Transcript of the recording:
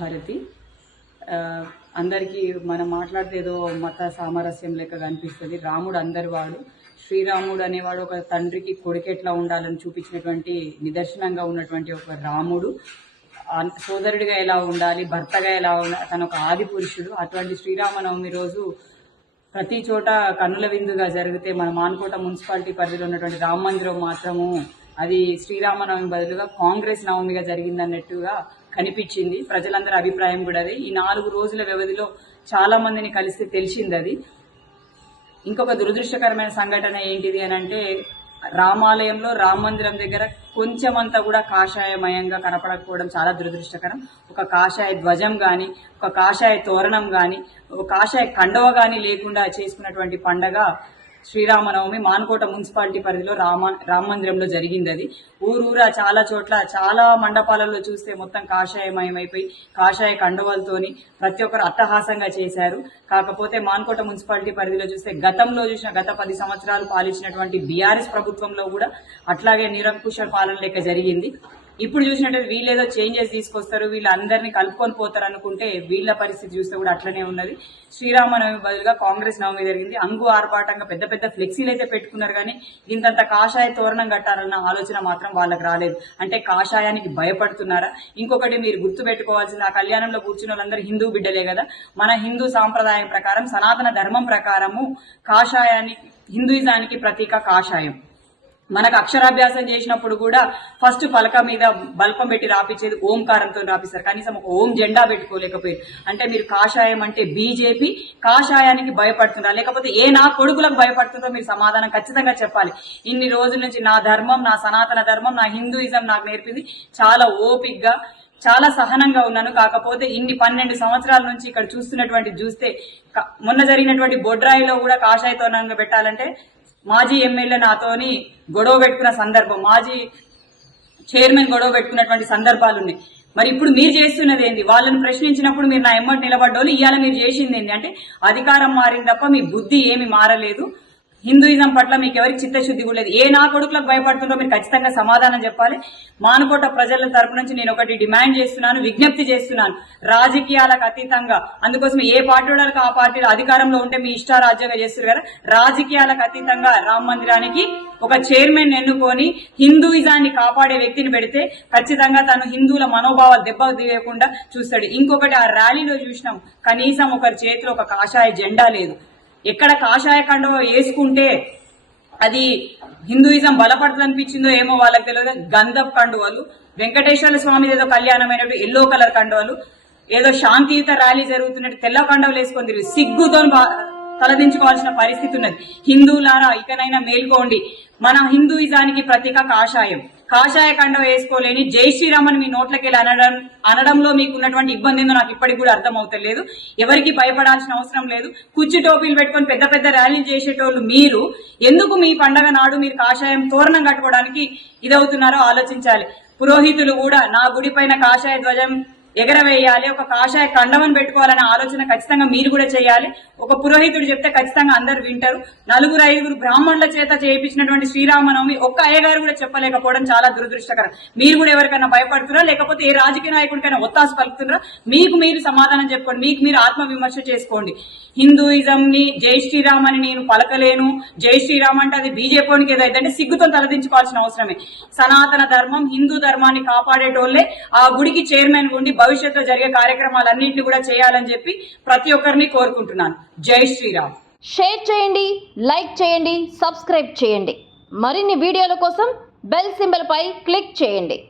భారతి. అందరికీ మనం మాట్లాడితే ఏదో మత సామరస్యం లెక్క కనిపిస్తుంది. రాముడు అందరి వాడు. శ్రీరాముడు అనేవాడు ఒక తండ్రికి కొడుకు ఎట్లా ఉండాలని చూపించినటువంటి నిదర్శనంగా ఉన్నటువంటి ఒక రాముడు. సోదరుడిగా ఎలా ఉండాలి, భర్తగా ఎలా ఉండాలి, తన ఒక ఆది పురుషుడు. అటువంటి శ్రీరామనవమి రోజు ప్రతి చోట కన్నుల విందుగా జరిగితే మన మాన్కోట మున్సిపాలిటీ పరిధిలో ఉన్నటువంటి రామ మందిరం మాత్రము అది శ్రీరామనవమి బదులుగా కాంగ్రెస్ నవమిగా జరిగిందన్నట్టుగా కనిపించింది. ప్రజలందరి అభిప్రాయం కూడా అది. ఈ 4 రోజుల వ్యవధిలో చాలా మందిని కలిసి తెలిసింది అది. ఇంకొక దురదృష్టకరమైన సంఘటన ఏంటిది అని అంటే, రామాలయంలో రామ మందిరం దగ్గర కొంచెమంతా కూడా కాషాయమయంగా కనపడకపోవడం చాలా దురదృష్టకరం. ఒక కాషాయ ధ్వజం గాని, ఒక కాషాయ తోరణం గాని, ఒక కాషాయ కండవ గాని లేకుండా చేసుకున్నటువంటి పండగ శ్రీరామనవమి మాన్కోట మున్సిపాలిటీ పరిధిలో రామ మందిరంలో జరిగింది. అది ఊరూరా చాలా చోట్ల చాలా మండపాలలో చూస్తే మొత్తం కాషాయమయమైపోయి కాషాయ కండవలతోని ప్రతి ఒక్కరు అట్టహాసంగా చేశారు. కాకపోతే మాన్కోట మున్సిపాలిటీ పరిధిలో చూస్తే గతంలో చూసిన గత 10 సంవత్సరాలు పాలించినటువంటి బీఆర్ఎస్ ప్రభుత్వంలో కూడా అట్లాగే నిరంకుశ పాలన లెక్క జరిగింది. ఇప్పుడు చూసినట్టు వీళ్ళేదో చేంజెస్ తీసుకొస్తారు, వీళ్ళందరినీ కలుపుకొని పోతారు అనుకుంటే వీళ్ళ పరిస్థితి చూస్తే కూడా అట్లనే ఉన్నది. శ్రీరామనవమి బదులుగా కాంగ్రెస్ నవమి జరిగింది. అంగు ఆర్పాటంగా పెద్ద పెద్ద ఫ్లెక్సీలు అయితే పెట్టుకున్నారు, కానీ ఇంతంత కాషాయ తోరణం కట్టాలన్న ఆలోచన మాత్రం వాళ్ళకి రాలేదు. అంటే కాషాయానికి భయపడుతున్నారా? ఇంకొకటి మీరు గుర్తు పెట్టుకోవాల్సింది, ఆ కళ్యాణంలో కూర్చున్న వాళ్ళందరూ హిందూ బిడ్డలే కదా. మన హిందూ సాంప్రదాయం ప్రకారం, సనాతన ధర్మం ప్రకారము కాషాయానికి, హిందూయిజానికి ప్రతీక కాషాయం. మనకు అక్షరాభ్యాసం చేసినప్పుడు కూడా ఫస్ట్ పలక మీద బల్పం పెట్టి రాపించేది ఓంకారంతో రాపిస్తారు. కనీసం ఒక ఓం జెండా పెట్టుకోలేకపోయారు. అంటే మీరు కాషాయం అంటే బీజేపీ, కాషాయానికి భయపడుతున్నారు, లేకపోతే నా కొడుకులకు భయపడుతుందో మీరు సమాధానం ఖచ్చితంగా చెప్పాలి. ఇన్ని రోజుల నుంచి నా ధర్మం, నా సనాతన ధర్మం, నా హిందూయిజం నాకు నేర్పింది, చాలా ఓపిక్గా చాలా సహనంగా ఉన్నాను. కాకపోతే ఇన్ని 12 సంవత్సరాల నుంచి ఇక్కడ చూస్తే మొన్న జరిగినటువంటి బొడ్రాయిలో కూడా కాషాయ తోరణంగా పెట్టాలంటే మాజీ ఎమ్మెల్యే నాతోని గొడవ పెట్టుకున్న సందర్భం, మాజీ చైర్మన్ గొడవ పెట్టుకున్నటువంటి సందర్భాలు ఉన్నాయి. మరి ఇప్పుడు మీరు చేస్తున్నది ఏంది? వాళ్ళని ప్రశ్నించినప్పుడు మీరు నా ఎమ్మటి నిలబడ్డోళ్ళు, ఇవాళ మీరు చేసింది ఏంది అంటే అధికారం మారింది తప్ప మీ బుద్ధి ఏమి మారలేదు. హిందూయిజం పట్ల మీకు ఎవరికి చిత్తశుద్ధి కూడా లేదు. నా కొడుకులకు భయపడుతుందో మీరు ఖచ్చితంగా సమాధానం చెప్పాలి. మానుకోట ప్రజల తరపు నుంచి నేను ఒకటి డిమాండ్ చేస్తున్నాను, విజ్ఞప్తి చేస్తున్నాను. రాజకీయాలకు అతీతంగా, అందుకోసం ఏ పార్టీ వాళ్ళకి ఆ పార్టీలో అధికారంలో ఉంటే మీ ఇష్టారాజ్యంగా చేస్తారు కదా, రాజకీయాలకు అతీతంగా రామ మందిరానికి ఒక చైర్మన్ ఎన్నుకొని హిందూయిజాన్ని కాపాడే వ్యక్తిని పెడితే ఖచ్చితంగా తను హిందువుల మనోభావాలు దెబ్బతీయకుండా చూస్తాడు. ఇంకొకటి, ఆ ర్యాలీలో చూసినాం, కనీసం ఒకరి చేతిలో ఒక కాషాయ జెండా లేదు. ఎక్కడ కాషాయ కండవ వేసుకుంటే అది హిందూయిజం బలపడుతుంది అనిపించిందో ఏమో వాళ్ళకి తెలియదు. గంధపు కండువలు, వెంకటేశ్వర స్వామి ఏదో కళ్యాణమైనట్టు ఎల్లో కలర్ కండువలు, ఏదో శాంతియుత ర్యాలీ జరుగుతున్నట్టు తెల్ల కండవలు వేసుకొని తిరిగి సిగ్గుతో తలదించుకోవాల్సిన పరిస్థితి ఉన్నది. హిందువులారా, ఇకనైనా మేల్కోండి. మన హిందూయిజానికి ప్రతీక కాషాయం. కాషాయ కండవ వేసుకోలేని జై శ్రీరామని మీ నోట్లకెళ్ళి అనడంలో మీకు ఉన్నటువంటి ఇబ్బంది ఏందో నాకు ఇప్పటికి కూడా అర్థమవుతలేదు. ఎవరికి భయపడాల్సిన అవసరం లేదు. కుచ్చి టోపీలు పెట్టుకొని పెద్ద పెద్ద ర్యాలీలు చేసేటోళ్ళు మీరు ఎందుకు మీ పండగ నాడు మీరు కాషాయం తోరణం కట్టుకోవడానికి ఇదవుతున్నారో ఆలోచించాలి. పురోహితులు కూడా నా గుడి పైన కాషాయ ధ్వజం ఎగరవేయాలి, ఒక కాషాయ కండవని పెట్టుకోవాలనే ఆలోచన ఖచ్చితంగా మీరు కూడా చేయాలి. ఒక పురోహితుడు చెప్తే ఖచ్చితంగా అందరు వింటారు. 4-5 బ్రాహ్మణుల చేత చేయించినటువంటి శ్రీరామనవమి ఒక్క అయ్యగారు కూడా చెప్పలేకపోవడం చాలా దురదృష్టకరం. మీరు కూడా ఎవరికైనా భయపడుతున్నారా, లేకపోతే ఏ రాజకీయ నాయకుడికైనా ఒత్తాసు పలుకుతున్నారా? మీకు మీరు సమాధానం చెప్పుకోండి, మీకు మీరు ఆత్మవిమర్శ చేసుకోండి. హిందూయిజం ని జై శ్రీరామ్ అని నేను పలకలేను, జై శ్రీరామ్ అంటే అది బీజేపీకి ఏదో అయితే సిగ్గుతో తలదించుకోవాల్సిన అవసరమే. సనాతన ధర్మం, హిందూ ధర్మాన్ని కాపాడేటోళ్లే ఆ గుడికి చైర్మన్ ఉండి భవిష్యత్తులో జరిగే కార్యక్రమాలన్నింటినీ కూడా చేయాలని చెప్పి ప్రతి ఒక్కరిని కోరుకుంటున్నాను. జై శ్రీరామ్. షేర్ చేయండి, లైక్ చేయండి, సబ్స్క్రైబ్ చేయండి. మరిన్ని వీడియోల కోసం బెల్ సింబల్ పై క్లిక్ చేయండి.